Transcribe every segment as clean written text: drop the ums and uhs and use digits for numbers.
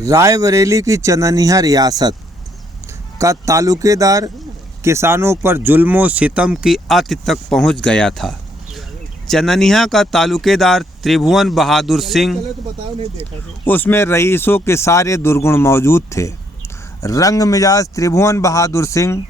रायबरेली की चननिया रियासत का तालुकेदार किसानों पर जुल्मों सितम की अत तक पहुंच गया था। चननिया का तालुकेदार त्रिभुवन बहादुर सिंह, उसमें रईसों के सारे दुर्गुण मौजूद थे। रंग मिजाज त्रिभुवन बहादुर सिंह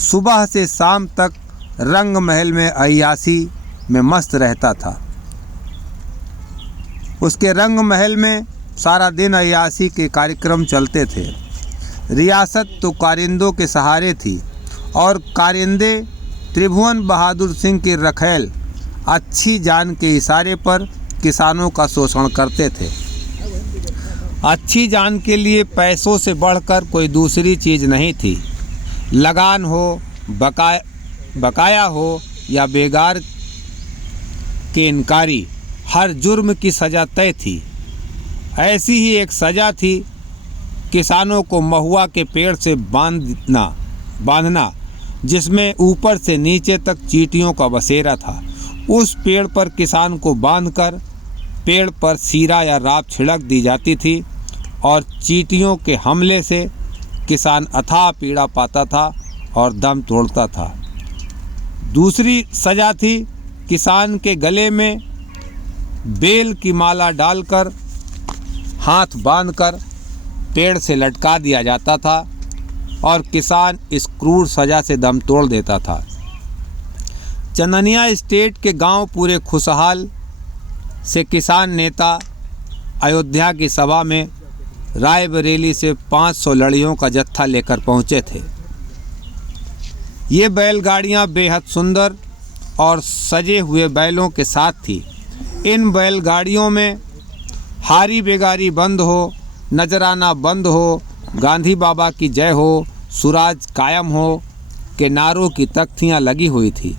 सुबह से शाम तक रंग महल में अय्याशी में मस्त रहता था। उसके रंग महल में सारा दिन अय्याशी के कार्यक्रम चलते थे। रियासत तो कारिंदों के सहारे थी और कारिंदे त्रिभुवन बहादुर सिंह की रखैल अच्छी जान के इशारे पर किसानों का शोषण करते थे। अच्छी जान के लिए पैसों से बढ़कर कोई दूसरी चीज़ नहीं थी। लगान हो, बकाया हो या बेगार के इनकारी, हर जुर्म की सज़ा तय थी। ऐसी ही एक सज़ा थी किसानों को महुआ के पेड़ से बांधना, जिसमें ऊपर से नीचे तक चींटियों का बसेरा था। उस पेड़ पर किसान को बांधकर पेड़ पर सीरा या राख छिड़क दी जाती थी और चींटियों के हमले से किसान अथाह पीड़ा पाता था और दम तोड़ता था। दूसरी सज़ा थी किसान के गले में बेल की माला डालकर हाथ बांधकर पेड़ से लटका दिया जाता था और किसान इस क्रूर सज़ा से दम तोड़ देता था। चननिया स्टेट के गांव पूरे खुशहाल से किसान नेता अयोध्या की सभा में रायबरेली से 500 लड़ियों का जत्था लेकर पहुंचे थे। ये बैलगाड़ियां बेहद सुंदर और सजे हुए बैलों के साथ थी। इन बैलगाड़ियों में हारी बेगारी बंद हो, नजराना बंद हो, गांधी बाबा की जय हो, सुराज कायम हो के नारों की तख्तियां लगी हुई थी।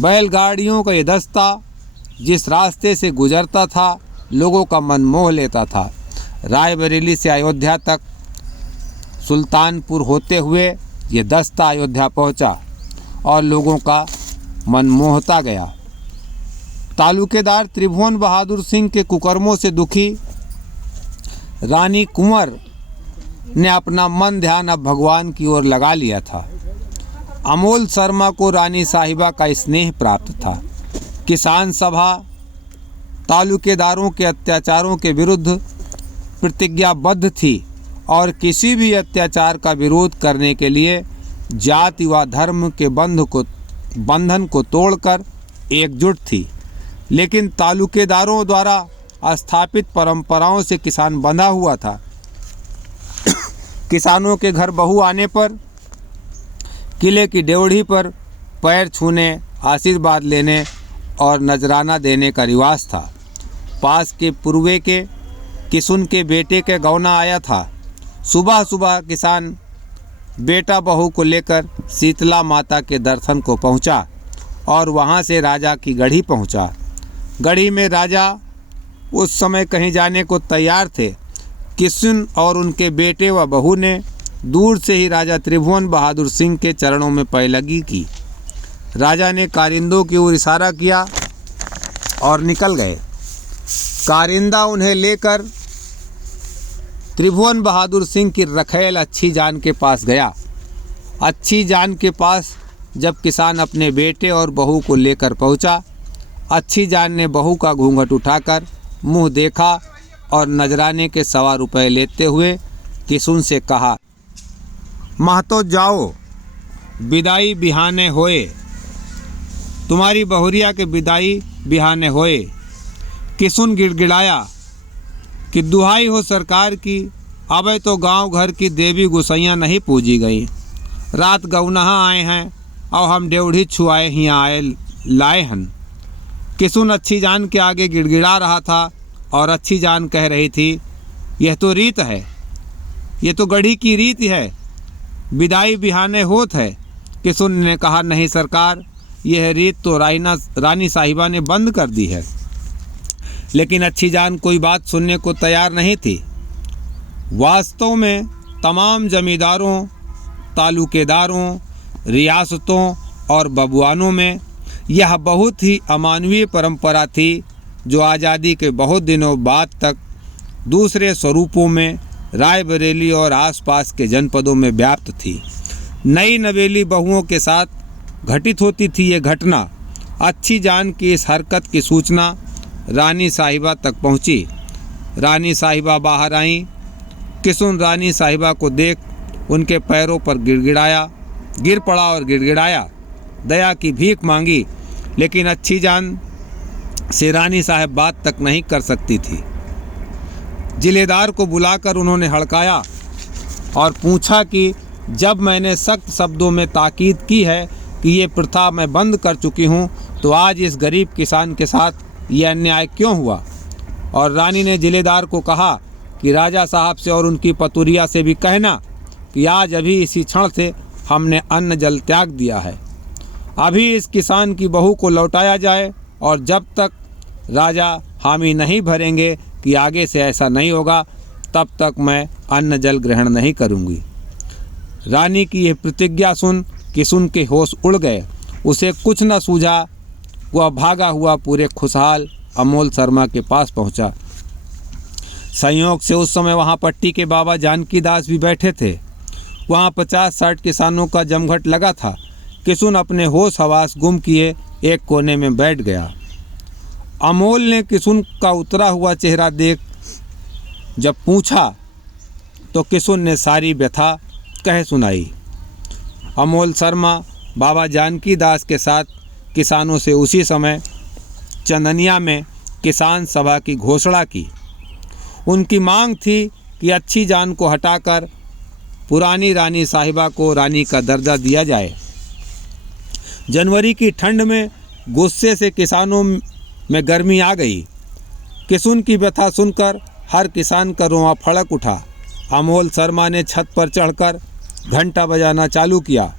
बैलगाड़ियों का ये दस्ता जिस रास्ते से गुजरता था, लोगों का मन मोह लेता था। रायबरेली से अयोध्या तक सुल्तानपुर होते हुए ये दस्ता अयोध्या पहुंचा और लोगों का मन मोहता गया। तालुकेदार त्रिभुवन बहादुर सिंह के कुकर्मों से दुखी रानी कुंवर ने अपना मन ध्यान अब भगवान की ओर लगा लिया था। अमोल शर्मा को रानी साहिबा का स्नेह प्राप्त था। किसान सभा तालुकेदारों के अत्याचारों के विरुद्ध प्रतिज्ञाबद्ध थी और किसी भी अत्याचार का विरोध करने के लिए जाति व धर्म के बंधन को तोड़कर एकजुट थी। लेकिन तालुकेदारों द्वारा स्थापित परंपराओं से किसान बंधा हुआ था। किसानों के घर बहू आने पर किले की ड्योढ़ी पर पैर छूने, आशीर्वाद लेने और नजराना देने का रिवाज था। पास के पूर्वे के किसुन के बेटे के गौना आया था। सुबह सुबह किसान बेटा बहू को लेकर शीतला माता के दर्शन को पहुंचा और वहां से राजा की गढ़ी पहुंचा। गढ़ी में राजा उस समय कहीं जाने को तैयार थे। किसुन और उनके बेटे व बहू ने दूर से ही राजा त्रिभुवन बहादुर सिंह के चरणों में पैलगी की। राजा ने कारिंदों की ओर इशारा किया और निकल गए। कारिंदा उन्हें लेकर त्रिभुवन बहादुर सिंह की रखैल अच्छी जान के पास गया। अच्छी जान के पास जब किसान अपने बेटे और बहू को लेकर पहुंचा, अच्छी जान ने बहू का घूंघट उठाकर मुंह देखा और नजराने के 1.25 रुपये लेते हुए किसुन से कहा, महतो जाओ, विदाई बिहाने होए। तुम्हारी बहुरिया के विदाई बिहाने होए। किसुन गिड़गिड़ाया कि दुहाई हो सरकार की, अबे तो गांव घर की देवी गुसैयाँ नहीं पूजी गई। रात गौनहा आए हैं और हम ड्योढ़ी छुआए ही लाए हन। किसुन अच्छी जान के आगे गिड़गिड़ा रहा था और अच्छी जान कह रही थी, यह तो रीत है, ये तो गढ़ी की रीत है, विदाई बिहाने होत है। किसुन ने कहा, नहीं सरकार, यह रीत तो रानी साहिबा ने बंद कर दी है। लेकिन अच्छी जान कोई बात सुनने को तैयार नहीं थी। वास्तव में तमाम जमींदारों, तालुकेदारों, रियासतों और बबुआनों में यह बहुत ही अमानवीय परंपरा थी जो आज़ादी के बहुत दिनों बाद तक दूसरे स्वरूपों में रायबरेली और आसपास के जनपदों में व्याप्त थी। नई नवेली बहुओं के साथ घटित होती थी ये घटना। अच्छी जान की इस हरकत की सूचना रानी साहिबा तक पहुंची। रानी साहिबा बाहर आईं। किसुन रानी साहिबा को देख उनके पैरों पर गिर पड़ा और गिड़गिड़ाया। दया की भीख मांगी, लेकिन अच्छी जान से रानी साहब बात तक नहीं कर सकती थी। जिलेदार को बुलाकर उन्होंने हड़काया और पूछा कि जब मैंने सख्त शब्दों में ताकीद की है कि ये प्रथा मैं बंद कर चुकी हूँ, तो आज इस गरीब किसान के साथ ये अन्याय क्यों हुआ। और रानी ने जिलेदार को कहा कि राजा साहब से और उनकी पतुरिया से भी कहना कि आज अभी इसी क्षण से हमने अन्न जल त्याग दिया है। अभी इस किसान की बहू को लौटाया जाए, और जब तक राजा हामी नहीं भरेंगे कि आगे से ऐसा नहीं होगा, तब तक मैं अन्न जल ग्रहण नहीं करूंगी। रानी की यह प्रतिज्ञा सुन किसुन के होश उड़ गए। उसे कुछ न सूझा। वह भागा हुआ पूरे खुशहाल अमोल शर्मा के पास पहुंचा। संयोग से उस समय वहां पट्टी के बाबा जानकी दास भी बैठे थे। वहां 50-60 किसानों का जमघट लगा था। किसुन अपने होश हवास गुम किए एक कोने में बैठ गया। अमोल ने किसुन का उतरा हुआ चेहरा देख जब पूछा, तो किसुन ने सारी व्यथा कह सुनाई। अमोल शर्मा बाबा जानकी दास के साथ किसानों से उसी समय चंदनिया में किसान सभा की घोषणा की। उनकी मांग थी कि अच्छी जान को हटाकर पुरानी रानी साहिबा को रानी का दर्जा दिया जाए। जनवरी की ठंड में गुस्से से किसानों में गर्मी आ गई। किसुन की व्यथा सुनकर हर किसान का रोंवा फड़क उठा। अमोल शर्मा ने छत पर चढ़कर घंटा बजाना चालू किया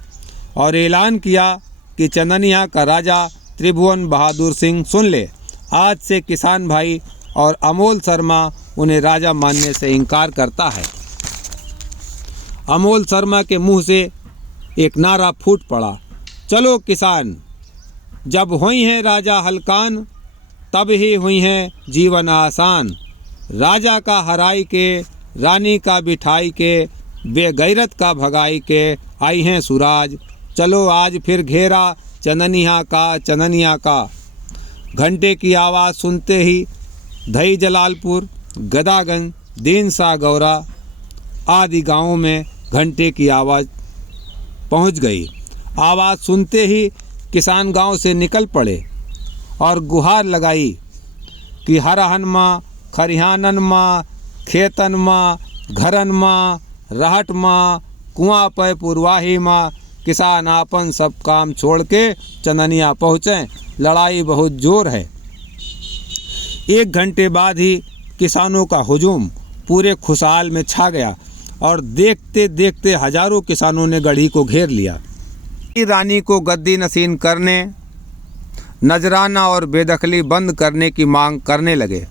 और ऐलान किया कि चंदनिया का राजा त्रिभुवन बहादुर सिंह सुन ले, आज से किसान भाई और अमोल शर्मा उन्हें राजा मानने से इनकार करता है। अमोल शर्मा के मुंह से एक नारा फूट पड़ा, चलो किसान, जब हुई हैं राजा हलकान, तब ही हुई हैं जीवन आसान। राजा का हराई के, रानी का बिठाई के, बेगैरत का भगाई के, आई हैं सुराज। चलो आज फिर घेरा चंदनिया का। घंटे की आवाज़ सुनते ही धई जलालपुर, गदागंज, दीनसा गौरा आदि गांवों में घंटे की आवाज़ पहुंच गई। आवाज़ सुनते ही किसान गांव से निकल पड़े और गुहार लगाई कि हरहन माँ, खरिहानन माँ, खेतन माँ, घरन माँ, रहट माँ, कुआं पे पुरवाही माँ, किसान आपन सब काम छोड़ के चंदनिया पहुँचें, लड़ाई बहुत जोर है। 1 घंटे बाद ही किसानों का हुजूम पूरे खुशहाल में छा गया और देखते देखते हजारों किसानों ने गढ़ी को घेर लिया। रानी को गद्दी नसीन करने, नजराना और बेदखली बंद करने की मांग करने लगे।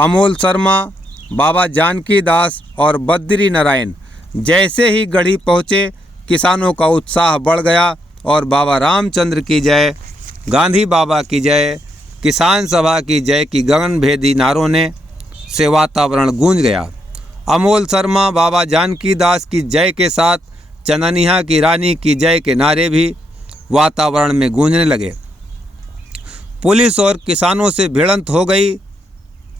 अमोल शर्मा, बाबा जानकी दास और बद्री नारायण जैसे ही गढ़ी पहुँचे, किसानों का उत्साह बढ़ गया और बाबा रामचंद्र की जय, गांधी बाबा की जय, किसान सभा की जय की गगनभेदी नारों ने से वातावरण गूंज गया। अमोल शर्मा, बाबा जानकी दास की जय के साथ चंदनिया की रानी की जय के नारे भी वातावरण में गूंजने लगे। पुलिस और किसानों से भिड़ंत हो गई।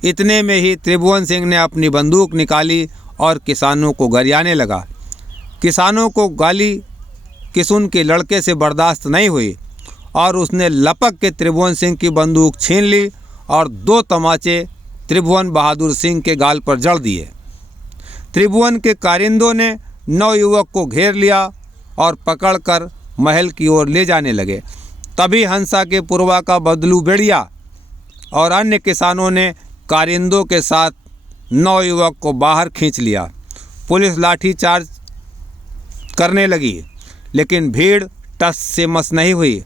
इतने में ही त्रिभुवन सिंह ने अपनी बंदूक निकाली और किसानों को गरियाने लगा। किसानों को गाली किसुन के लड़के से बर्दाश्त नहीं हुई और उसने लपक के त्रिभुवन सिंह की बंदूक छीन ली और 2 तमाचे त्रिभुवन बहादुर सिंह के गाल पर जड़ दिए। त्रिभुवन के कारिंदों ने नवयुवक को घेर लिया और पकड़कर महल की ओर ले जाने लगे। तभी हंसा के पुरवा का बदलू बेड़िया और अन्य किसानों ने कारिंदों के साथ नवयुवक को बाहर खींच लिया। पुलिस लाठीचार्ज करने लगी, लेकिन भीड़ टस से मस नहीं हुई।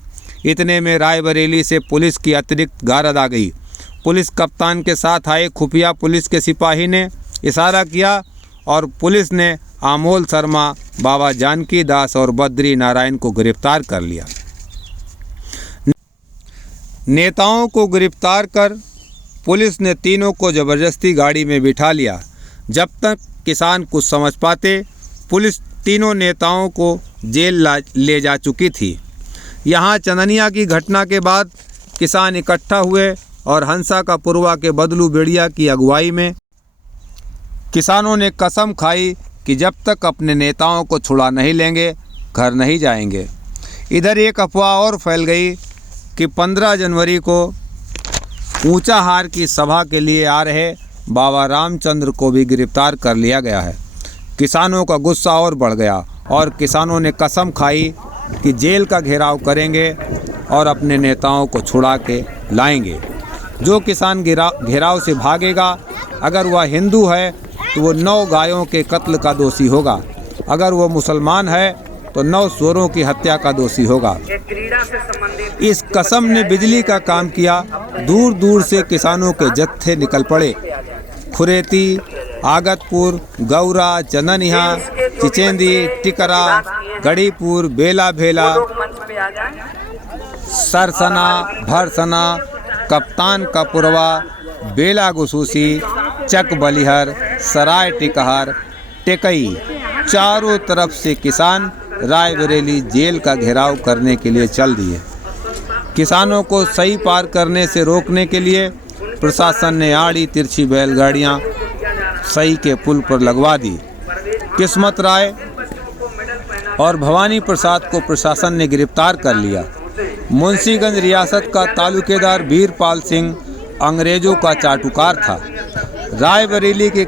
इतने में रायबरेली से पुलिस की अतिरिक्त गारद आ गई। पुलिस कप्तान के साथ आए खुफिया पुलिस के सिपाही ने इशारा किया और पुलिस ने अमोल शर्मा, बाबा जानकी दास और बद्री नारायण को गिरफ्तार कर लिया। नेताओं को गिरफ्तार कर पुलिस ने तीनों को ज़बरदस्ती गाड़ी में बिठा लिया। जब तक किसान कुछ समझ पाते, पुलिस तीनों नेताओं को जेल ले जा चुकी थी। यहाँ चंदनिया की घटना के बाद किसान इकट्ठा हुए और हंसा का पुरवा के बदलू बेड़िया की अगुवाई में किसानों ने कसम खाई कि जब तक अपने नेताओं को छुड़ा नहीं लेंगे, घर नहीं जाएंगे। इधर एक अफवाह और फैल गई कि 15 जनवरी को ऊंचाहार की सभा के लिए आ रहे बाबा रामचंद्र को भी गिरफ्तार कर लिया गया है। किसानों का गुस्सा और बढ़ गया और किसानों ने कसम खाई कि जेल का घेराव करेंगे और अपने नेताओं को छुड़ा के लाएंगे। जो किसान घेराव से भागेगा, अगर वह हिंदू है तो वो 9 गायों के कत्ल का दोषी होगा, अगर वो मुसलमान है तो 9 सूअरों की हत्या का दोषी होगा। इस कसम ने बिजली का काम किया। दूर दूर से किसानों के जत्थे निकल पड़े। खुरेती, आगतपुर, गौरा, चंदनिया, चिचेंदी, टिकरा, गढ़ीपुर, बेला भेला, सरसना, भरसना, कप्तान का पुरवा, बेला गुसूसी, चक बलिहर, सराय टिकहर, टेकई, चारों तरफ से किसान रायबरेली जेल का घेराव करने के लिए चल दिए। किसानों को सही पार करने से रोकने के लिए प्रशासन ने आड़ी तिरछी बैलगाड़ियां सही के पुल पर लगवा दी। किस्मत राय और भवानी प्रसाद को प्रशासन ने गिरफ्तार कर लिया। मुंशीगंज रियासत का तालुकेदार वीरपाल सिंह अंग्रेजों का चाटुकार था। रायबरेली के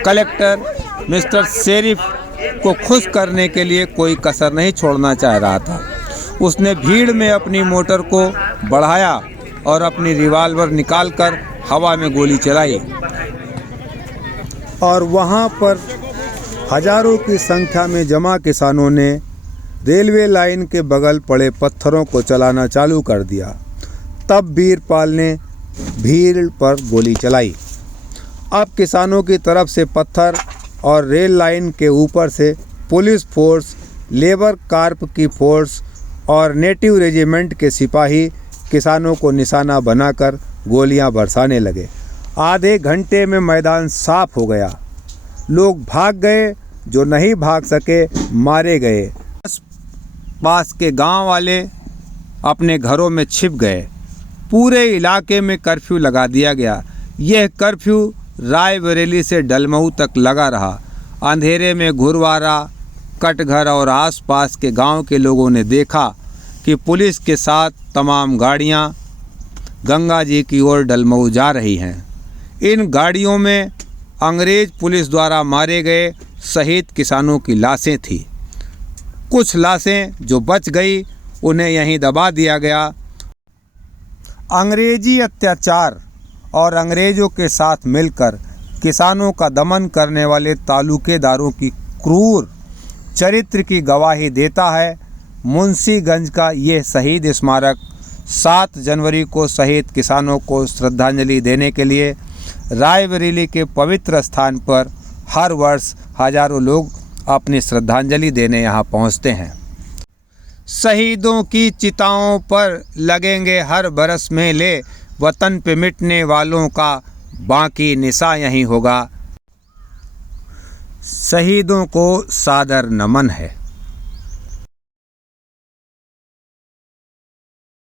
कलेक्टर मिस्टर शेरिफ को खुश करने के लिए कोई कसर नहीं छोड़ना चाह रहा था। उसने भीड़ में अपनी मोटर को बढ़ाया और अपनी रिवाल्वर निकालकर हवा में गोली चलाई और वहां पर हजारों की संख्या में जमा किसानों ने रेलवे लाइन के बगल पड़े पत्थरों को चलाना चालू कर दिया। तब वीरपाल ने भीड़ पर गोली चलाई। अब किसानों की तरफ से पत्थर और रेल लाइन के ऊपर से पुलिस फोर्स, लेबर कार्प की फोर्स और नेटिव रेजिमेंट के सिपाही किसानों को निशाना बनाकर गोलियां बरसाने लगे। आधे घंटे में मैदान साफ हो गया। लोग भाग गए, जो नहीं भाग सके मारे गए। पास के गांव वाले अपने घरों में छिप गए। पूरे इलाके में कर्फ्यू लगा दिया गया। यह कर्फ्यू रायबरेली से डलमऊ तक लगा रहा। अंधेरे में घुरवारा, कटघर और आसपास के गांव के लोगों ने देखा कि पुलिस के साथ तमाम गाड़ियां गंगा जी की ओर डलमऊ जा रही हैं। इन गाड़ियों में अंग्रेज पुलिस द्वारा मारे गए शहीद किसानों की लाशें थीं। कुछ लाशें जो बच गई उन्हें यहीं दबा दिया गया। अंग्रेजी अत्याचार और अंग्रेज़ों के साथ मिलकर किसानों का दमन करने वाले तालुकेदारों की क्रूर चरित्र की गवाही देता है मुंशीगंज का यह शहीद स्मारक। 7 जनवरी को शहीद किसानों को श्रद्धांजलि देने के लिए रायबरेली के पवित्र स्थान पर हर वर्ष हजारों लोग अपनी श्रद्धांजलि देने यहाँ पहुँचते हैं। शहीदों की चिताओं पर लगेंगे हर बरस मेले, वतन पे मिटने वालों का बाकी निशा यहीं होगा। शहीदों को सादर नमन है।